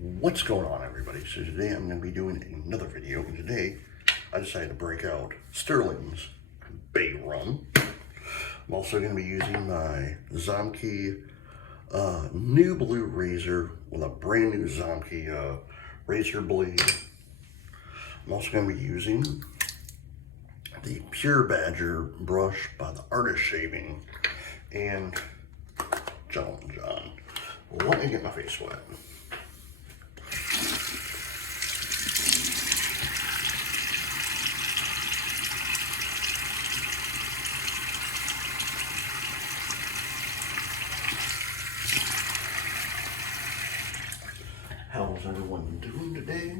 What's going on, everybody? So today I'm going to be doing another video, and today I decided to break out Stirling's Bay Rum. I'm also going to be using my Zomke new blue razor with a brand new Zomke razor blade. I'm also going to be using the Pure Badger brush by the Artist Shaving and John. Let me get my face wet. How's everyone doing today?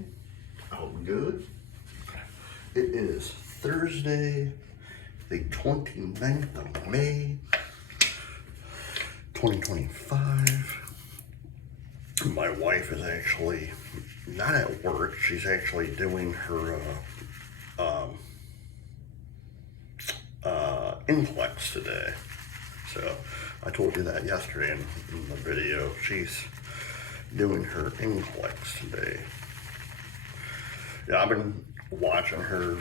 I hope good. It is Thursday, the 29th of May, 2025. My wife is actually not at work. She's actually doing her NCLEX today. So I told you that yesterday in the video. She's doing her NCLEX today. Yeah, I've been watching her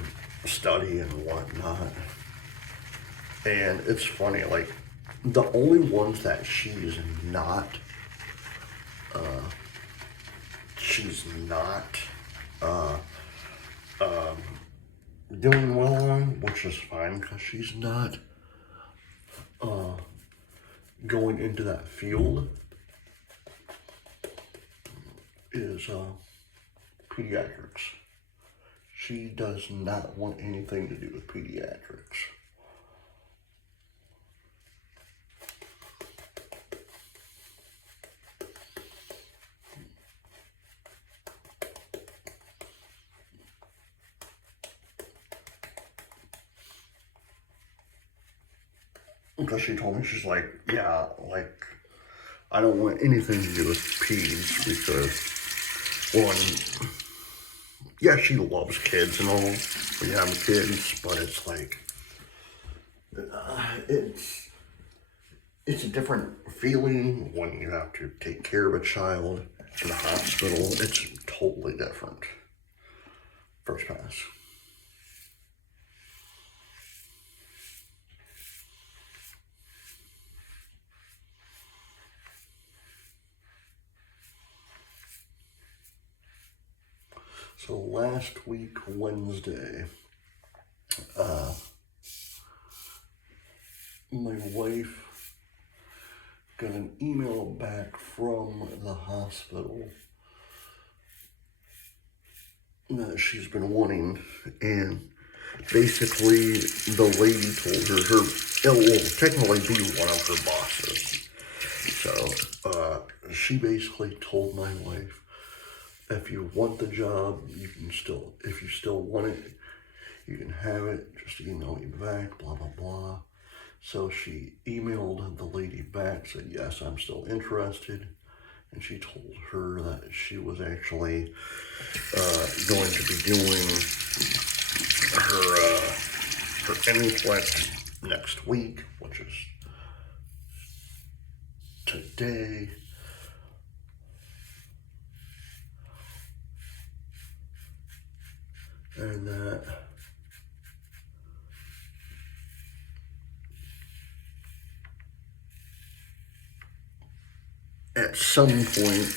study and whatnot. And it's funny, like, the only ones that she's not doing well on, which is fine because she's not going into that field, is pediatrics. She does not want anything to do with pediatrics. Because she told me, she's like, yeah, like, I don't want anything to do with peds because, well, yeah, she loves kids and all. We have kids, but it's like, it's a different feeling when you have to take care of a child in the hospital. It's totally different. First pass. So last week, Wednesday, my wife got an email back from the hospital that she's been wanting, and basically the lady told her it will technically be one of her bosses. So she basically told my wife, if you want the job, you can still, if you still want it, you can have it, just email me back, blah, blah, blah. So she emailed the lady back, said, yes, I'm still interested. And she told her that she was actually going to be doing her NCLEX next week, which is today. And that at some point,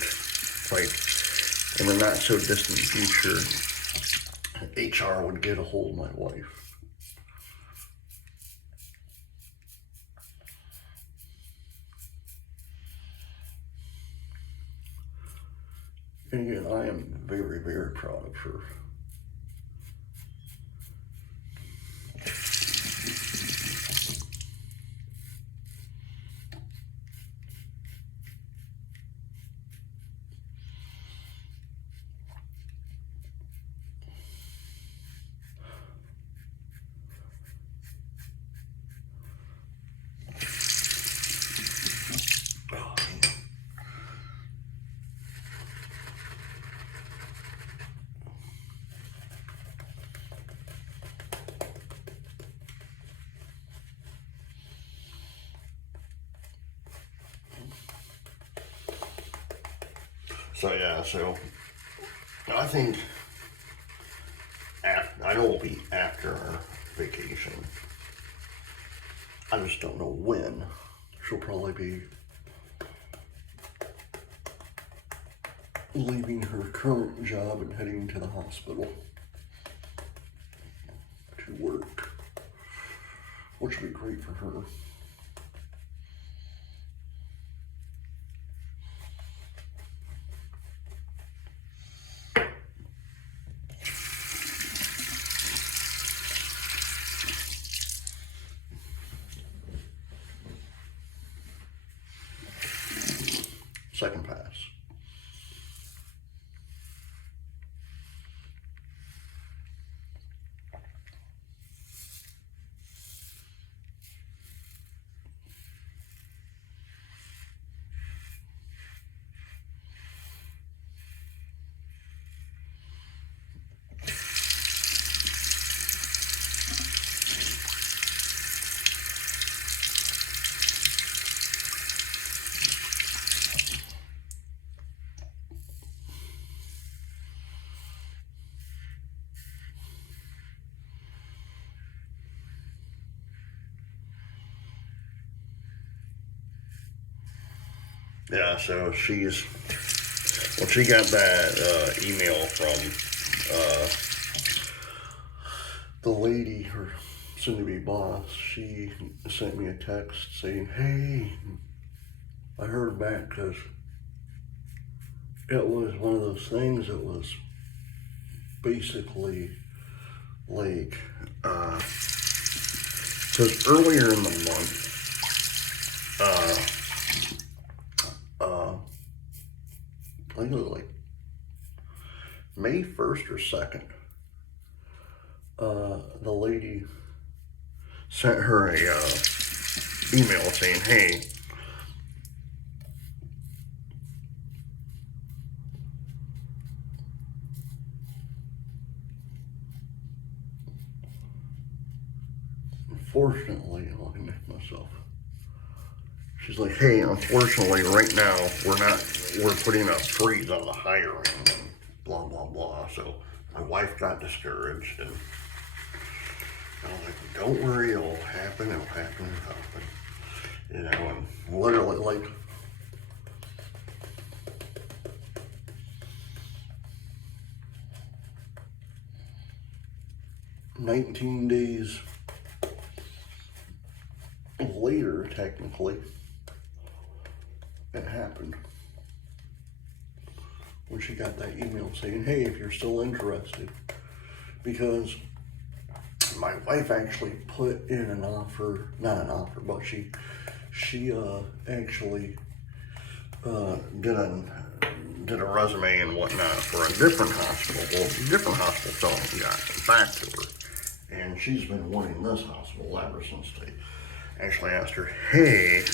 like in the not so distant future, HR would get a hold of my wife. And again, I am very, very proud of her. So yeah, so I think I know it'll be after our vacation. I just don't know when. She'll probably be leaving her current job and heading to the hospital to work, which would be great for her. Second pass. Yeah, so she got that email from the lady, her soon-to-be boss. She sent me a text saying, hey, I heard back because it was one of those things that was basically like, because earlier in the month, I think it was like May 1st or 2nd, the lady sent her a email saying, hey, unfortunately, I'll connect myself. She's like, hey, unfortunately, right now, we're putting a freeze on the hiring, and blah, blah, blah. So my wife got discouraged, and I was like, don't worry, it'll happen, it'll happen, it'll happen. You know, and literally, like, "19 days later, technically, it happened. When she got that email saying, hey, if you're still interested, because my wife actually put in an offer, not an offer, but she actually did a resume and whatnot for a different hospital. Well, different hospital still got back to her. And she's been wanting this hospital ever since they actually asked her, hey,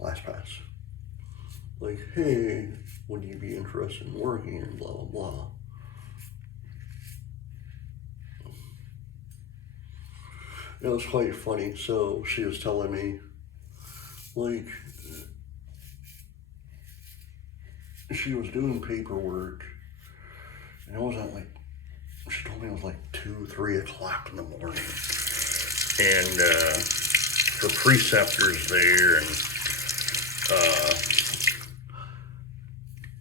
last pass, like, hey, would you be interested in working here, and blah, blah, blah. It was quite funny. So she was telling me, like, she was doing paperwork, and it was at like, she told me it was like 2, 3 o'clock in the morning. And her preceptor's there,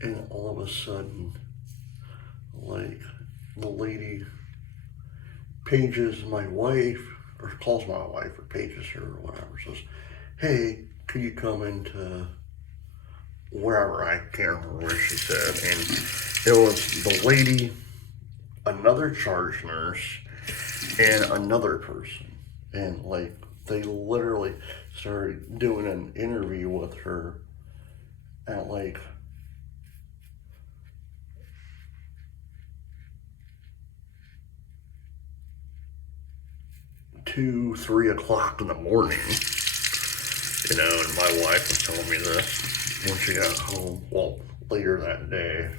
and all of a sudden, like, the lady pages my wife, or calls my wife, or pages her, or whatever, says, hey, could you come into wherever, I can't remember where she said, and it was the lady, another charge nurse, and another person, and like, they literally started doing an interview with her at like 2, 3 o'clock in the morning, you know, and my wife was telling me this when she got home, well, later that day.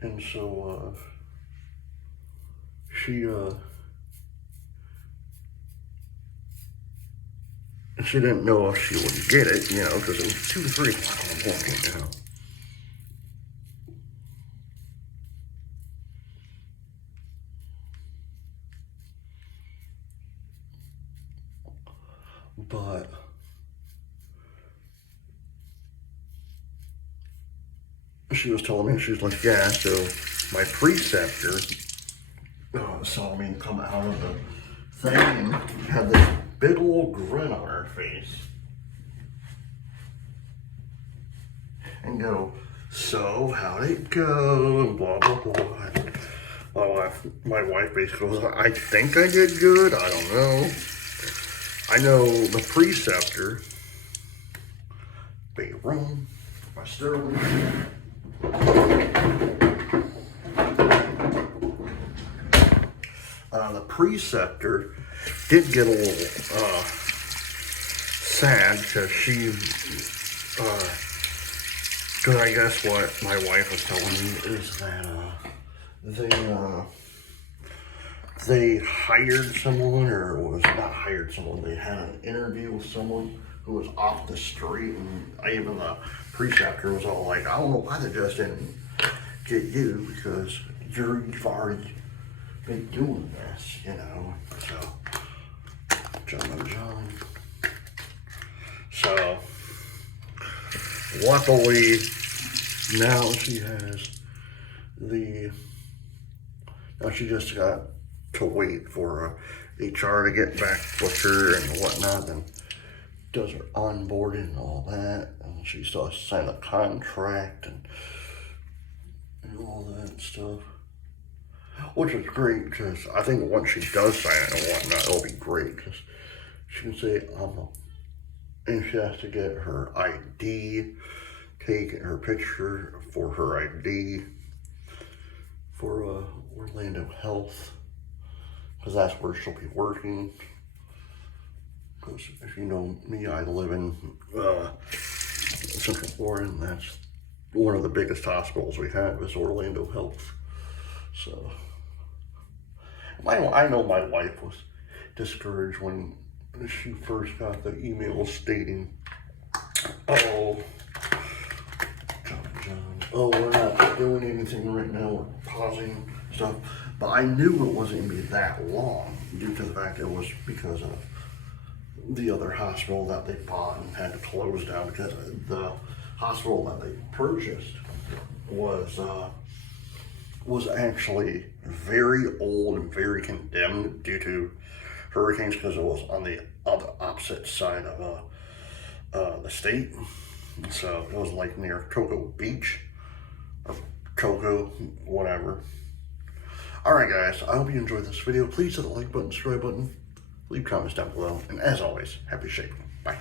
And so, she, she didn't know if she would get it, you know, because it was 2 to 3 o'clock in the morning, you know. But she was telling me, she was like, yeah, so my preceptor saw me come out of the thing and had this big old grin on her face and go, so how'd it go, and blah blah blah. My wife basically was like, I think I did good, I don't know. I know the preceptor, big room, my Stirling. The preceptor did get a little sad because because I guess what my wife was telling me is that they hired someone, or was not hired someone, they had an interview with someone who was off the street, and even the preceptor was all like, I don't know why they just didn't get you, because you've already been doing this, you know. So John. So luckily now she just got to wait for HR to get back with her and whatnot, and does her onboarding and all that, and she still has to sign the contract and all that stuff, which is great, because I think once she does sign it and whatnot, it'll be great, because she can say, and she has to get her ID, take her picture for her ID for Orlando Health, because that's where she'll be working. Because if you know me, I live in Central Florida, and that's one of the biggest hospitals we have is Orlando Health. So I know my wife was discouraged when she first got the email stating, oh, John, we're not doing anything right now, we're pausing stuff. But I knew it wasn't going to be that long, due to the fact it was because of the other hospital that they bought and had to close down, because the hospital that they purchased was actually very old and very condemned due to hurricanes, because it was on the opposite side of the state. So it was like near Cocoa Beach, or Cocoa, whatever. Alright guys, I hope you enjoyed this video. Please hit the like button, subscribe button, leave comments down below, and as always, happy shaping. Bye.